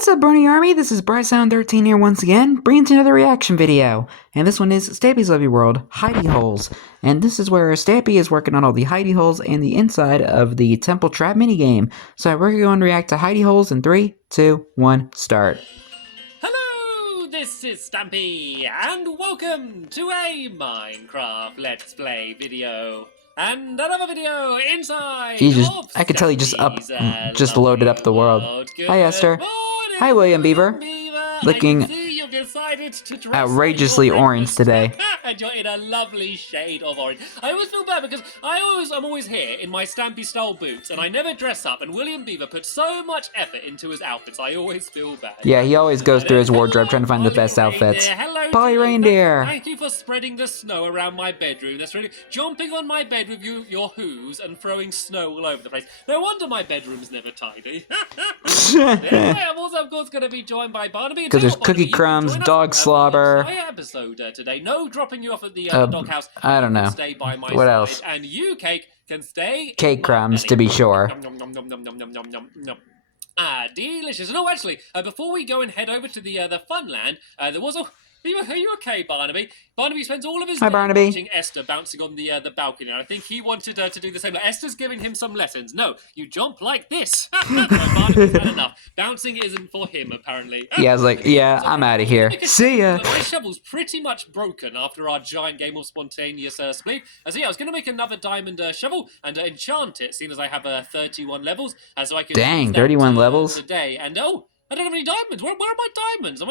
What's up, Brony Army? This is BryceAllen13 here once again, bringing to another reaction video. And this one is Stampy's Lovely World, Hidey Holes. And this is where Stampy is working on all the Hidey Holes and the inside of the Temple Trap minigame. So we're going to react to Hidey Holes in 3, 2, 1, start. Hello, this is Stampy, and welcome to a Minecraft Let's Play video. And another video inside. I could tell he just loaded up the world. Hi, Esther. Morning, Hi, William Beaver. Looking outrageously orange today. And you're in a lovely shade of orange. I always feel bad because I'm always here in my Stampy style boots, and I never dress up. And William Beaver puts so much effort into his outfits. I always feel bad. Yeah, he always goes through his wardrobe trying to find the best outfits. Polly Reindeer. Thank you for spreading the snow around my bedroom. That's really jumping on my bed with your hooves and throwing snow all over the place. No wonder my bedroom's never tidy. Anyway, I'm also, of course, going to be joined by Barnaby. Because there's cookie crumbs, dog slobber. Episode today. No dropping you off at the doghouse. I don't know. Stay by my what side. else? And you, Cake, can stay. Cake crumbs, to be sure. Ah, delicious. No, actually, before we go and head over to the fun land, there was a... Are you okay, Barnaby? Barnaby spends all of his day watching Esther bouncing on the balcony, and I think he wanted to do the same. Like, Esther's giving him some lessons. No, you jump like this. No, Barnaby's had enough. Bouncing isn't for him, apparently. Yeah, I was like, yeah, I'm out of here. See ya. My shovel's pretty much broken after our giant game of spontaneous split. So yeah, I was going to make another diamond shovel and enchant it, seeing as I have 31 levels. So I can Dang, 31 levels? Today. And oh, I don't have any diamonds. Where are my diamonds?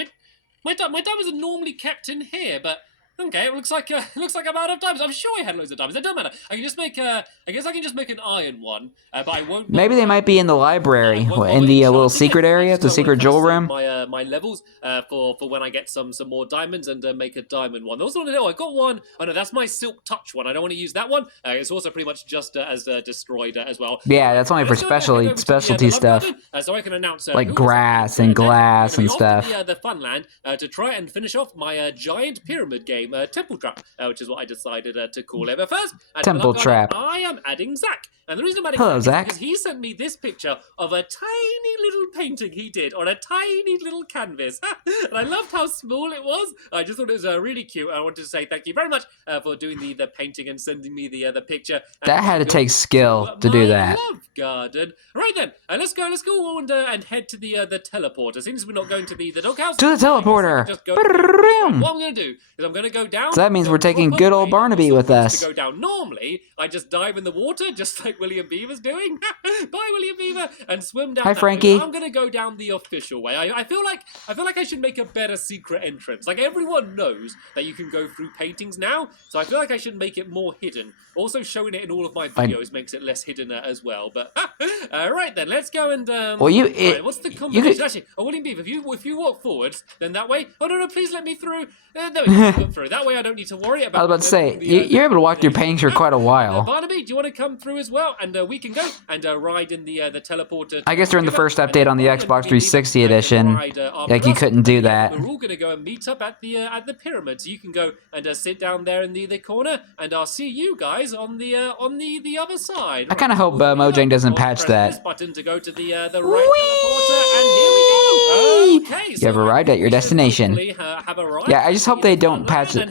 My diamonds are normally kept in here, but okay, it looks like I'm out of diamonds. I'm sure I had loads of diamonds. It doesn't matter. I can just make I guess I can just make an iron one, but I won't. Maybe they might be in the library, in the little secret area, the secret jewel room. My levels for when I get some more diamonds and make a diamond one. I also want to know. I got one. Oh no, that's my silk touch one. I don't want to use that one. It's also pretty much just as destroyed as well. Yeah, that's only for specialty stuff. So I can announce like grass and glass and stuff. The fun land to try and finish off my giant pyramid game. Temple Trap, which is what I decided to call it. But first, Temple Trap. I am adding Zach. And the reason I'm adding Hello, Zach is because he sent me this picture of a tiny little painting he did on a tiny little canvas. And I loved how small it was. I just thought it was really cute. I wanted to say thank you very much for doing the painting and sending me the picture. That had to take skill to do that. Love garden. Right then, let's go and head to the teleporter. Since we're not going to the doghouse. To the teleporter. What I'm going to do is I'm going to go down. So that means we're taking good old Barnaby with us. To go down. Normally, I just dive in the water, just like William Beaver's doing. Bye, William Beaver, and swim down. Hi, Frankie. I'm going to go down the official way. I feel like I should make a better secret entrance. Like everyone knows that you can go through paintings now, so I feel like I should make it more hidden. Also, showing it in all of my videos makes it less hidden as well. But right then, let's go and. Well, right, what's the combination? Actually, William Beaver, if you walk forwards, then that way. Oh no, please let me through. There we go. Through. That way, I don't need to worry about. I was about to say you're able to walk through paintings for quite a while. Barnaby, do you want to come through as well? And we can go and ride in the teleporter. I guess during the first update on the Xbox 360 edition, like you couldn't do that. We're all going to go and meet up at the pyramid. So you can go and sit down there in the corner, and I'll see you guys on the other side. I kind of hope Mojang doesn't patch that. This button to go to the right teleporter, and here we go. Okay, you have arrived at your destination. Yeah, I just hope they don't patch it.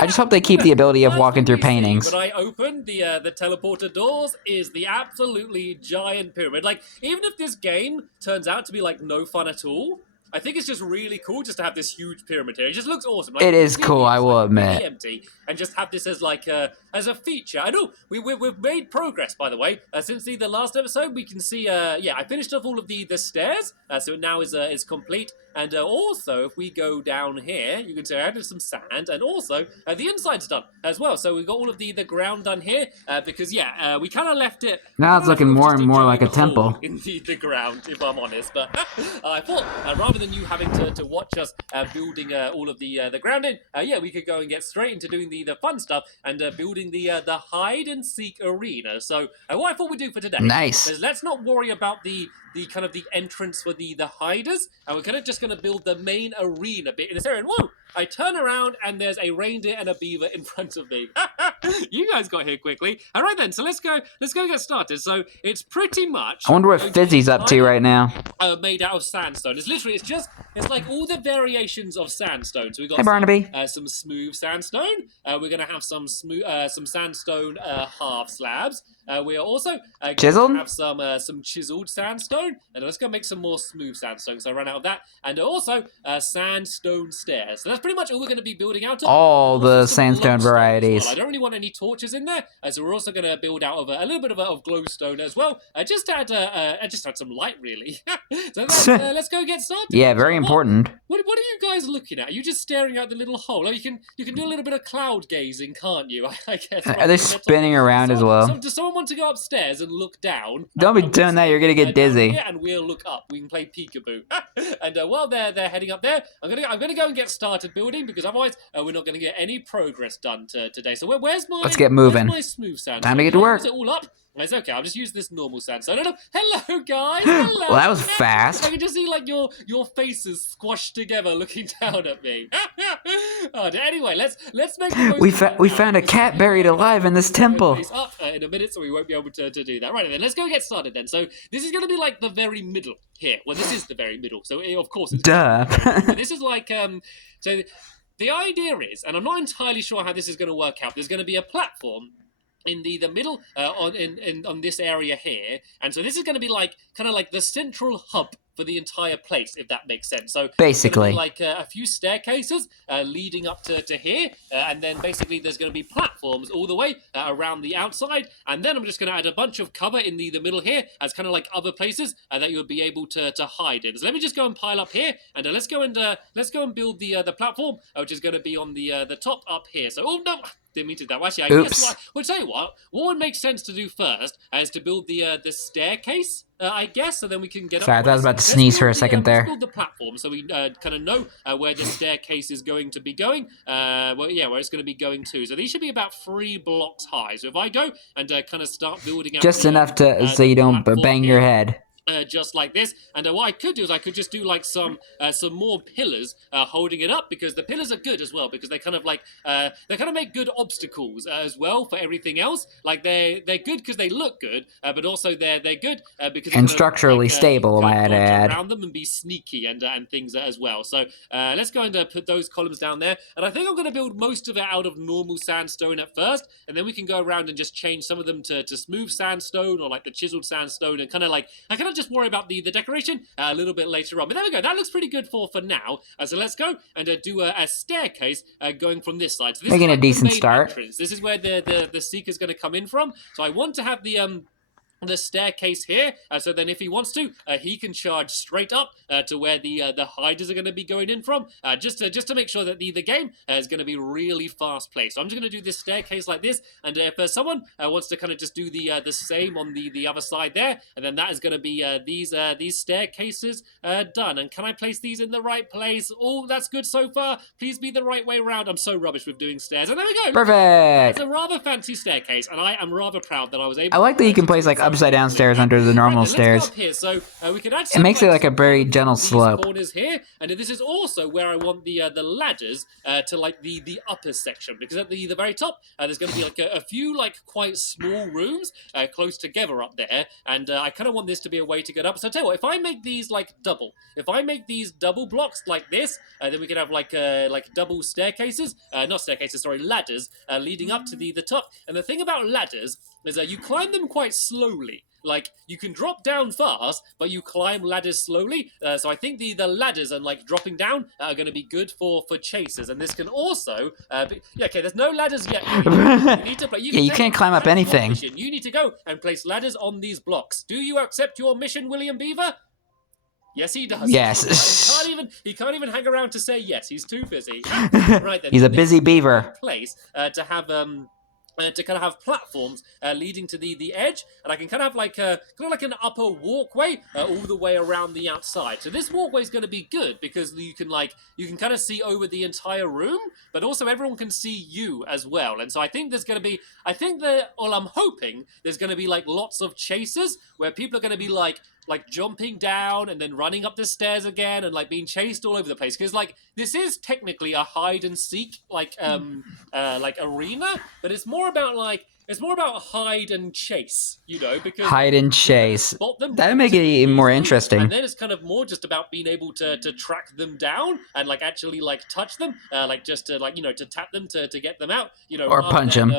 I just hope they keep the ability of walking through paintings. When I open the teleporter doors is the absolutely giant pyramid. Like, even if this game turns out to be like no fun at all, I think it's just really cool just to have this huge pyramid here. It just looks awesome. Like, it is cool, I will admit. Empty, and just have this as like as a feature. I know we've made progress, by the way. Since the last episode, we can see. Yeah, I finished off all of the stairs, so it now is complete. And also, if we go down here, you can see I added some sand, and also the inside's done as well. So we've got all of the ground done here because yeah, we kind of left it. Now it's looking more and more like a temple in the ground, if I'm honest. But I thought rather than you having to watch us building all of the ground in, yeah, we could go and get straight into doing the fun stuff and building the hide and seek arena. So what I thought we'd do for today, is let's not worry about the kind of the entrance for the hiders, and we're kind of just going to build the main arena bit in this area. And whoa, I turn around and there's a reindeer and a beaver in front of me. You guys got here quickly. All right then, so let's go get started. So it's pretty much. I wonder what Fizzy's up to right now. Made out of sandstone. It's like all the variations of sandstone. So we got Hey, Barnaby. some smooth sandstone. We're gonna have some sandstone half slabs. We are also Chiseled? gonna have some chiseled sandstone, and let's go make some more smooth sandstone. So I ran out of that, and also sandstone stairs. So that's pretty much all we're going to be building out of. All the Some sandstone glowstone varieties. as well. I don't really want any torches in there, so we're also going to build out of a little bit of glowstone as well. Just to add some light, really. So let's go get started. Yeah, very important. What are you guys looking at? Are you just staring out the little hole? Oh, you can do a little bit of cloud gazing, can't you? I guess. Are they spinning around as well? Does someone want to go upstairs and look down? Don't be doing that, you're gonna get dizzy. Yeah, and we'll look up. We can play peekaboo. And while they're heading up there, I'm gonna go and get started building, because otherwise we're not gonna get any progress done today. So where's my? Let's get moving. Where's my smooth sand? Time to get to work. Is it all up? It's okay. I'll just use this normal sandstone. Hello, guys. Hello. Well, that was fast. I can just see like your faces squashed together, looking down at me. Anyway, let's make. We found a cat buried alive in this temple. Up in a minute, so we won't be able to do that. Right then, let's go get started then. So this is going to be like the very middle here. Well, this is the very middle. So of course it's duh. This is like so. The idea is, and I'm not entirely sure how this is going to work out. There's going to be a platform in the middle on this area here, and so this is going to be like kind of like the central hub for the entire place, if that makes sense. So basically, like a few staircases leading up to here, and then basically there's going to be platforms all the way around the outside, and then I'm just going to add a bunch of cover in the middle here as kind of like other places that you would be able to hide in. So let me just go and pile up here, and let's go and build the platform, which is going to be on the top up here. So oh no. Didn't mean to do that. Well, actually, I guess we'll tell you what would make sense to do first is to build the staircase, I guess, so then we can get up. Sorry, I was about to sneeze for a second there. Let's build the platform so we kind of know where the staircase is going to be going. Well, yeah, where it's going to be going to. So these should be about 3 blocks high. So if I go and kind of start building out just enough to so you don't bang your head. Just like this, and what I could do is I could just do like some more pillars holding it up, because the pillars are good as well, because they kind of like they kind of make good obstacles as well for everything else. Like they're good because they look good, but also they're good because and structurally stable. I had to add around them and be sneaky and things as well. So let's go and put those columns down there, and I think I'm going to build most of it out of normal sandstone at first, and then we can go around and just change some of them to smooth sandstone or like the chiseled sandstone, and kind of like I kind of just worry about the decoration a little bit later on. But there we go. That looks pretty good for now. So let's go and do a staircase going from this side. So this making is like a decent the main start. entrance. This is where the seeker's going to come in from. So I want to have the staircase here, so then if he wants to, he can charge straight up to where the hiders are going to be going in from, just to make sure that the game is going to be really fast paced. So I'm just going to do this staircase like this, and if someone wants to kind of just do the same on the other side there, and then that is going to be these staircases done. And can I place these in the right place? Oh, that's good so far. Please be the right way around. I'm so rubbish with doing stairs. And there we go. Perfect. It's a rather fancy staircase, and I am rather proud that I was able. I like that you can place like upside down stairs under the normal stairs. Here. So we can add it makes it like a very gentle slope. Corners here, and this is also where I want the ladders to like the upper section, because at the very top there's going to be like a few like quite small rooms close together up there, and I kind of want this to be a way to get up. So I tell you what, if I make these like double, if I make these double blocks like this, then we can have like double staircases, not staircases, sorry, ladders leading up to the top. And the thing about ladders is that you climb them quite slowly. Like, you can drop down fast, but you climb ladders slowly. So I think the ladders and, like, dropping down are going to be good for chasers. And this can also... yeah, okay, there's no ladders yet. You need to play. You can't climb up anything. You need to go and place ladders on these blocks. Do you accept your mission, William Beaver? Yes, he does. Yes. He can't even hang around to say yes. He's too busy. Right then. He's a busy beaver. Place to have... to kind of have platforms leading to the edge, and I can kind of have like an upper walkway all the way around the outside. So this walkway is going to be good because you can kind of see over the entire room, but also everyone can see you as well. And so I think there's going to be, I'm hoping there's going to be like lots of chasers where people are going to be like like jumping down and then running up the stairs again and like being chased all over the place, because like this is technically a hide and seek like arena, but it's more about hide and chase, because Hide and chase. spot them That would make it even more easily, interesting. and then it's kind of more just about being able to track them down and like actually like touch them, like just to to tap them to get them out, or punch them.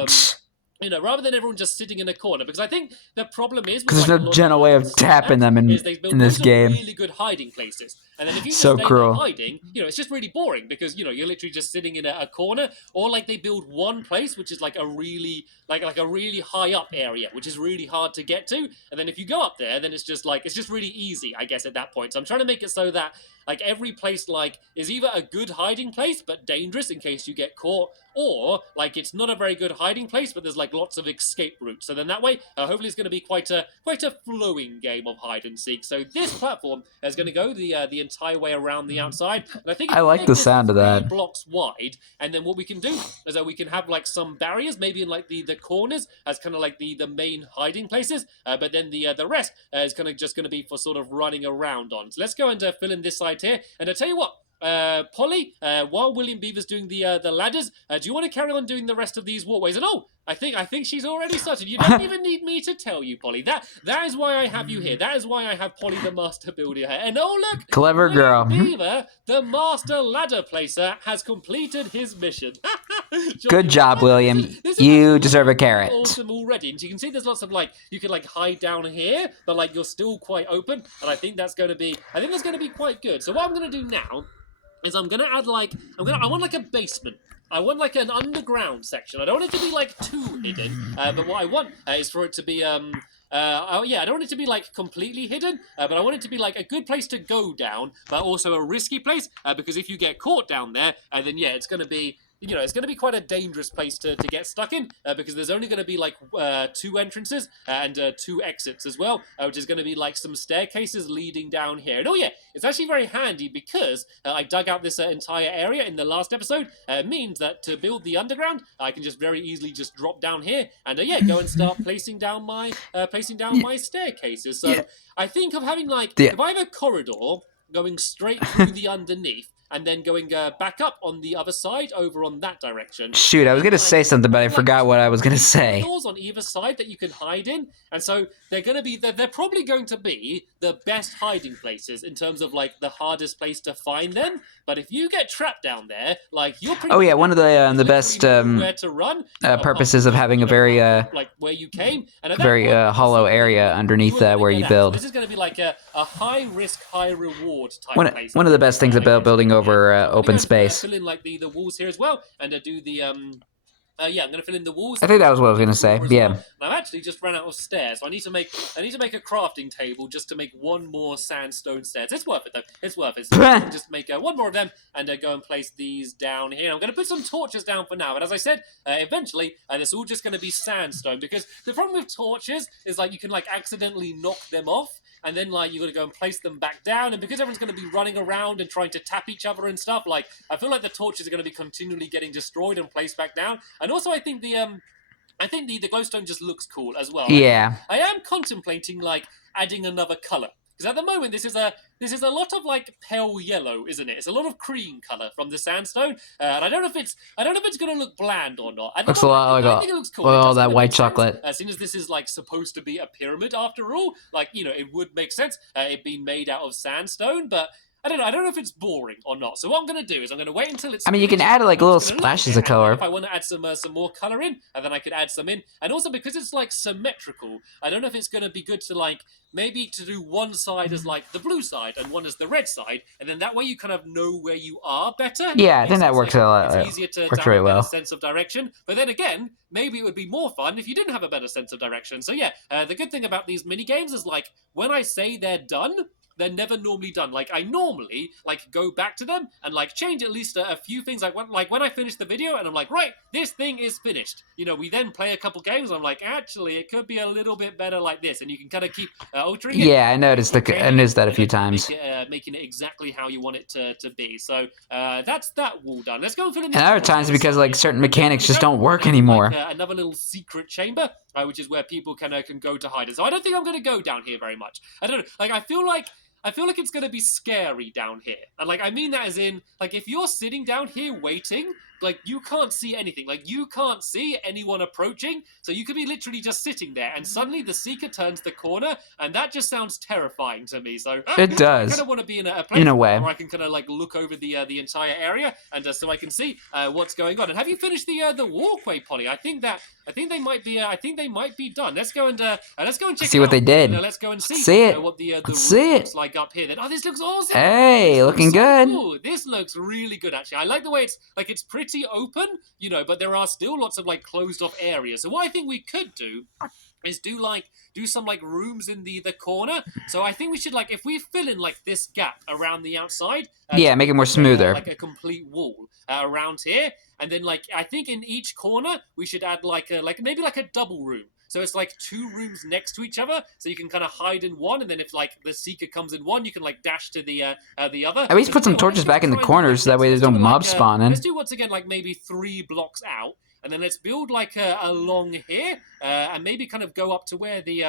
Rather than everyone just sitting in a corner, because I think the problem is because there's no gentle way of tapping them in this game. Really good hiding places, and then if you just So stay cruel. there hiding, it's just really boring because you're literally just sitting in a corner, or like they build one place which is like a really high up area, which is really hard to get to, and then if you go up there, then it's just really easy, I guess, at that point. So I'm trying to make it so that like every place like is either a good hiding place but dangerous in case you get caught, or like it's not a very good hiding place but there's like lots of escape routes. So then that way, hopefully, it's going to be quite a flowing game of hide and seek. So this platform is going to go the entire way around the outside, and I think I like the sound of that. 3 blocks wide, and then what we can do is that we can have like some barriers, maybe in like the corners as kind of like the main hiding places, but then the rest is kind of just going to be for sort of running around on. So let's go and fill in this side here, and I tell you what. Polly, while William Beaver's doing the ladders, do you want to carry on doing the rest of these walkways? And I think she's already started. You don't even need me to tell you, Polly. That is why I have you here. That is why I have Polly the master builder here. And oh look, Clever girl. Beaver, the master ladder placer, has completed his mission. Good job, William. You deserve a carrot. Awesome already, and you can see there's lots of like you can like hide down here, but like you're still quite open, and I think that's going to be quite good. So what I'm going to do now is I'm going to add I want like a basement. I want like an underground section. I don't want it to be like too hidden, but what I want is for it to be I don't want it to be like completely hidden, but I want it to be like a good place to go down, but also a risky place, because if you get caught down there, then it's going to be it's going to be quite a dangerous place to get stuck in, because there's only going to be like 2 entrances and 2 exits as well, which is going to be like some staircases leading down here. And it's actually very handy because I dug out this entire area in the last episode. It means that to build the underground, I can just very easily just drop down here and go and start placing down my staircases. So I think of having if I have a corridor going straight through the underneath, and then going back up on the other side, over on that direction. Shoot, I was going to say something, but I forgot what I was going to say. Doors on either side that you can hide in, and so they're probably going to be the best hiding places in terms of like the hardest place to find them. But if you get trapped down there, like you're pretty one of the best where to run, purposes of having a very like where you came, and at very that point, hollow area underneath where you build. So this is going to be like a high risk, high reward type place. One of the best things about building over open space. Fill in like the walls here as well, and do the I'm going to fill in the walls. I think that was what I was going to say. Yeah. Well. And I've actually just ran out of stairs, so I need to make a crafting table just to make one more sandstone stairs. It's worth it though. It's worth it. So just make one more of them and go and place these down here. I'm going to put some torches down for now, but as I said, eventually it's all just going to be sandstone, because the problem with torches is like you can like accidentally knock them off. And then, like, you've got to go and place them back down. And because everyone's going to be running around and trying to tap each other and stuff, like, I feel like the torches are going to be continually getting destroyed and placed back down. And also, I think the glowstone just looks cool as well. Yeah. I am contemplating, like, adding another colour. Because at the moment, this is a lot of like pale yellow, isn't it? It's a lot of cream color from the sandstone, and I don't know if it's going to look bland or not. Looks a lot like I think it looks cool. all that white chocolate. Seeing as this is like supposed to be a pyramid after all, like it would make sense it being made out of sandstone, but. I don't know if it's boring or not. So what I'm going to do is I'm going to wait until it's... I mean, you can add like little splashes of color. If I want to add some more color in, and then I could add some in. And also because it's like symmetrical, I don't know if it's going to be good to like maybe to do one side as like the blue side and one as the red side, and then that way you kind of know where you are better. Yeah, I think that works a lot. It's easier to have a better sense of direction. But then again, maybe it would be more fun if you didn't have a better sense of direction. So yeah, the good thing about these mini games is like when I say they're done, they're never normally done. Like, I normally, like, go back to them and, like, change at least a few things. Like when I finish the video and I'm like, right, this thing is finished. You know, we then play a couple games. I'm like, actually, it could be a little bit better like this. And you can kind of keep altering it. Yeah, I noticed that a few times. Making it exactly how you want it to be. So that's that wall done. Let's go and fill in. And other times because like certain mechanics just don't work anymore. Like, another little secret chamber, which is where people can go to hide. So I don't think I'm going to go down here very much. I don't know. Like I feel like it's going to be scary down here. And like I mean that as in like if you're sitting down here waiting, like you can't see anything. Like you can't see anyone approaching. So you could be literally just sitting there and suddenly the seeker turns the corner and that just sounds terrifying to me. So it does. I kind of want to be in a place in a way where I can kind of like look over the entire area and so I can see what's going on. And have you finished the walkway, Polly? I think they might be done. Let's go and check see what they did. Let's go and see it. What the Let's room see it. looks like up here. Then this looks awesome. Hey, looking good. Cool. This looks really good actually. I like the way it's pretty open, you know, but there are still lots of like closed off areas. So what I think we could do is do some like rooms in the corner. So I think we should like if we fill in like this gap around the outside. Yeah, make it more smoother. Like a complete wall around here, and then like I think in each corner we should add maybe a double room. So it's like two rooms next to each other, so you can kind of hide in one, and then if like the seeker comes in one, you can like dash to the other. At least put some torches back in the corners, so that way there's no mobs spawning. Let's do once again like maybe 3 blocks out, and then let's build like along here, and maybe kind of go up to where the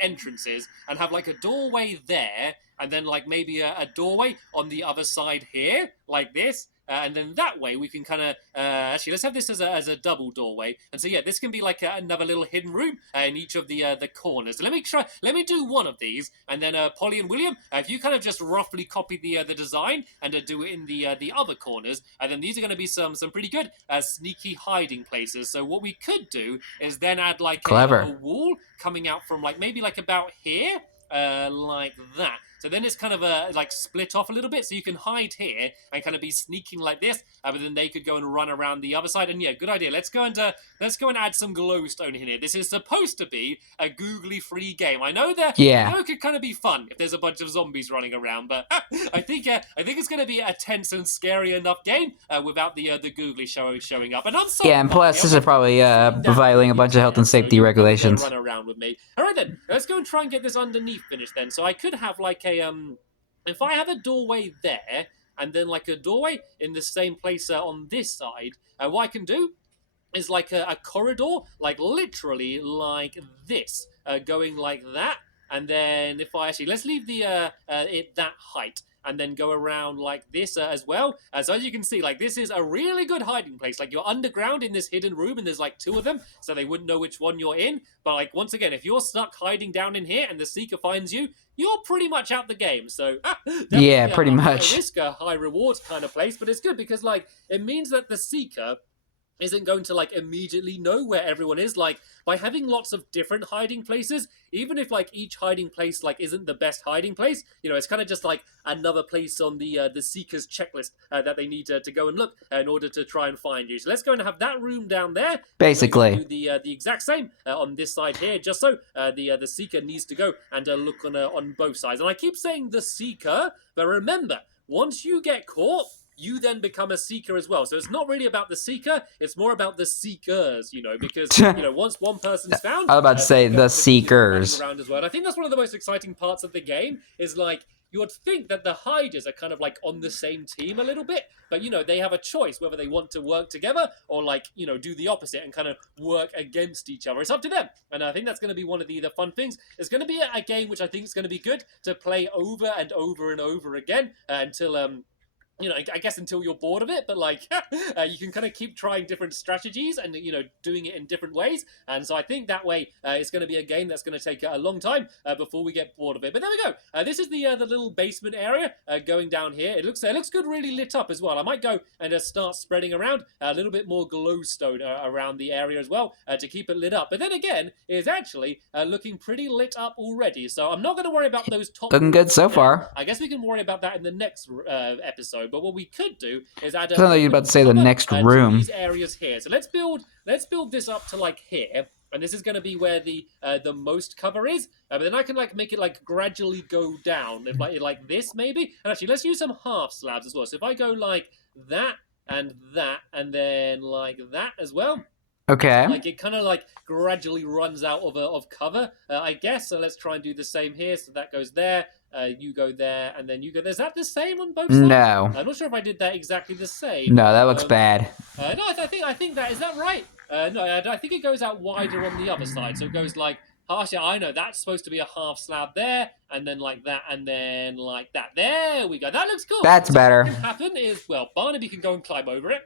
entrance is, and have like a doorway there, and then like maybe a doorway on the other side here, like this. And then that way we can kind of actually let's have this as a double doorway, and so yeah, this can be like another little hidden room in each of the corners. So let me do one of these, and then Polly and William, if you kind of just roughly copy the design and do it in the other corners, and then these are going to be some pretty good sneaky hiding places. So what we could do is then add like a wall coming out from like maybe like about here. Like that. So then it's kind of like split off a little bit, so you can hide here and kind of be sneaking like this, but then they could go and run around the other side. And yeah, good idea. Let's go and add some glowstone in here. This is supposed to be a googly free game. I know that. Yeah. I know it could kind of be fun if there's a bunch of zombies running around, but I think it's going to be a tense and scary enough game without the googly showing up. And I'm sorry. Yeah, and plus this is probably violating a bunch of health and safety regulations. Run around with me. All right then, let's go and try and get this underneath finished then. So I could have like if I have a doorway there and then like a doorway in the same place on this side, what I can do is like a corridor, like literally like this, going like that. And then if I actually, let's leave the it that height, and then go around like this as well. So as you can see, like this is a really good hiding place. Like you're underground in this hidden room, and there's like 2 of them, so they wouldn't know which one you're in. But like once again, if you're stuck hiding down in here and the seeker finds you, you're pretty much out the game. So yeah, pretty much. A risk, a high rewards kind of place, but it's good because like it means that the seeker isn't going to like immediately know where everyone is. Like by having lots of different hiding places, even if like each hiding place like isn't the best hiding place, you know, it's kind of just like another place on the seeker's checklist that they need to go and look in order to try and find you. So let's go and have that room down there. Basically, do the exact same on this side here, just so the seeker needs to go and look on both sides. And I keep saying the seeker, but remember, once you get caught, you then become a seeker as well. So it's not really about the seeker, it's more about the seekers, you know, because, you know, once one person's found... I was about to say the seekers. Around as well. And I think that's one of the most exciting parts of the game, is like, you would think that the hiders are kind of like on the same team a little bit, but, you know, they have a choice whether they want to work together or like, you know, do the opposite and kind of work against each other. It's up to them. And I think that's going to be one of the fun things. It's going to be a game which I think is going to be good to play over and over and over again until... you know, I guess until you're bored of it, but like you can kind of keep trying different strategies and, you know, doing it in different ways. And so I think that way it's going to be a game that's going to take a long time before we get bored of it. But there we go. This is the little basement area going down here. It looks good, really lit up as well. I might go and start spreading around a little bit more glowstone around the area as well to keep it lit up. But then again, it's actually looking pretty lit up already. So I'm not going to worry about those top. Looking good so far. I guess we can worry about that in the next episode. But what we could do is add. I thought you were about to say the next room. These areas here. So let's build this up to like here. and this is going to be where the most cover is. But then I can like make it like gradually go down, if like this maybe. And actually, let's use some half slabs as well. So if I go like that, and then like that as well. Okay. So, like it kind of like gradually runs out of cover, I guess. So let's try and do the same here. So that goes there, you go there, and then you go. Is that the same on both sides? No. I'm not sure if I did that exactly the same. No, that looks bad. No, I think that is that right. No, I think it goes out wider on the other side. So it goes like. Actually, I know that's supposed to be a half slab there, and then like that, and then like that. There we go. That looks cool. That's better. What can happen is, well, Barnaby can go and climb over it.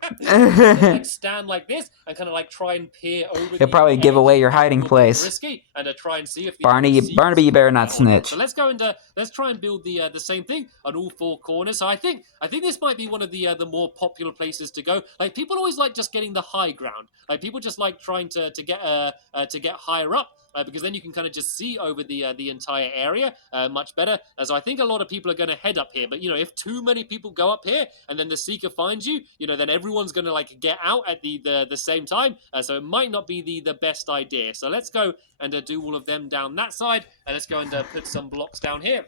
Like stand like this and kind of like try and peer over. He'll probably give away your hiding place. Risky, and try and see if Barnaby, you better not snitch. So let's go and let's try and build the same thing on all four corners. So I think this might be one of the more popular places to go. Like people always like just getting the high ground. Like people just like trying to get higher up. Because then you can kind of just see over the entire area much better. So I think a lot of people are going to head up here. But, if too many people go up here and then the Seeker finds you, then everyone's going to, like, get out at the same time. So it might not be the best idea. So let's go and do all of them down that side. And let's go and put some blocks down here.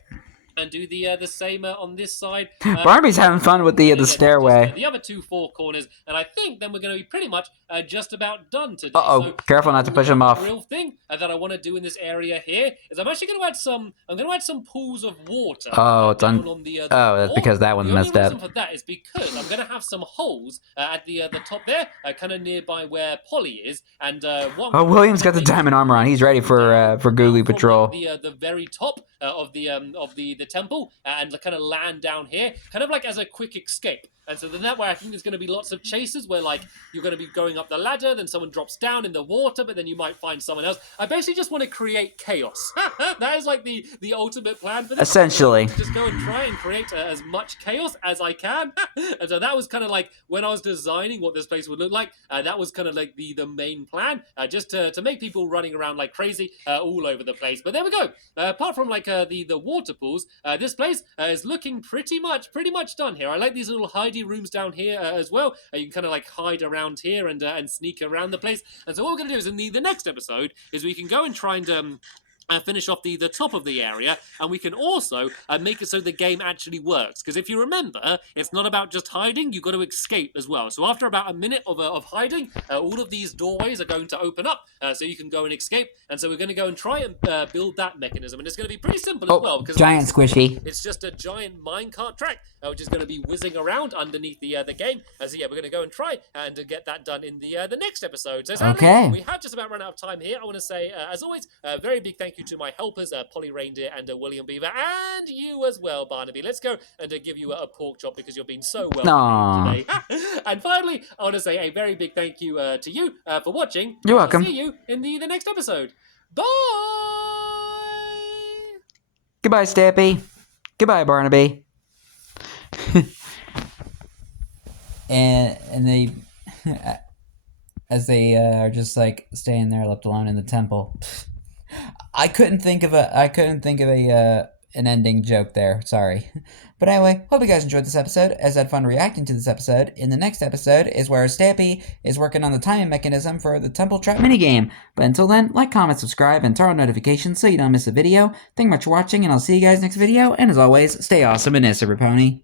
And do the same on this side. Barnaby's having fun with the stairway. The other four corners, and I think then we're going to be pretty much just about done today. Uh-oh, so, careful not to push him off. The real thing that I want to do in this area here is I'm actually going to add some. I'm going to add some pools of water. Oh, it's on the that's because that one's messed up. The reason for that is because I'm going to have some holes at the top there, kind of nearby where Polly is, and William's got the diamond armor on. He's ready for Googly Patrol. The very top of the temple and kind of land down here, kind of like as a quick escape. And so then that way I think there's going to be lots of chases where like you're going to be going up the ladder, then someone drops down in the water, but then you might find someone else. I basically just want to create chaos. That is like the ultimate plan for this. Essentially. Just go and try and create as much chaos as I can. And so that was kind of like when I was designing what this place would look like, that was kind of like the main plan, just to make people running around like crazy all over the place. But there we go. Apart from like the water pools, this place is looking pretty much done here. I like these little Hidey rooms down here as well. You can kind of like hide around here and sneak around the place. And so what we're going to do is in the next episode is we can go and try and finish off the top of the area, and we can also make it so the game actually works. Because if you remember, it's not about just hiding, you've got to escape as well. So after about a minute of hiding, all of these doorways are going to open up, so you can go and escape. And so we're going to go and try and build that mechanism. And it's going to be pretty simple as well. Because giant squishy. It's just a giant minecart track, which is going to be whizzing around underneath the game. So yeah, we're going to go and try and get that done in the next episode. So sadly, we have just about run out of time here. I want to say, as always, a very big thank you to my helpers, Polly Reindeer and William Beaver, and you as well, Barnaby. Let's go and give you a pork chop because you're being so well today. And finally, I want to say a very big thank you to you for watching. You're welcome. I'll see you in the next episode. Bye! Goodbye, Stampy. Goodbye, Barnaby. and they, as they are just like staying there left alone in the temple. I couldn't think of an ending joke there. Sorry. But anyway, hope you guys enjoyed this episode, as I had fun reacting to this episode. In the next episode is where Stampy is working on the timing mechanism for the Temple Trap minigame. But until then, like, comment, subscribe, and turn on notifications so you don't miss a video. Thank you much for watching, and I'll see you guys next video. And as always, stay awesome and Pony.